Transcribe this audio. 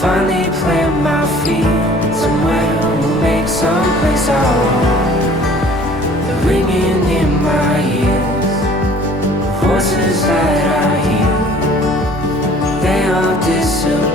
finally plant my feet somewhere. We'll make some place our own. They're ringing in my ears. The voices that I hear, they all disappear.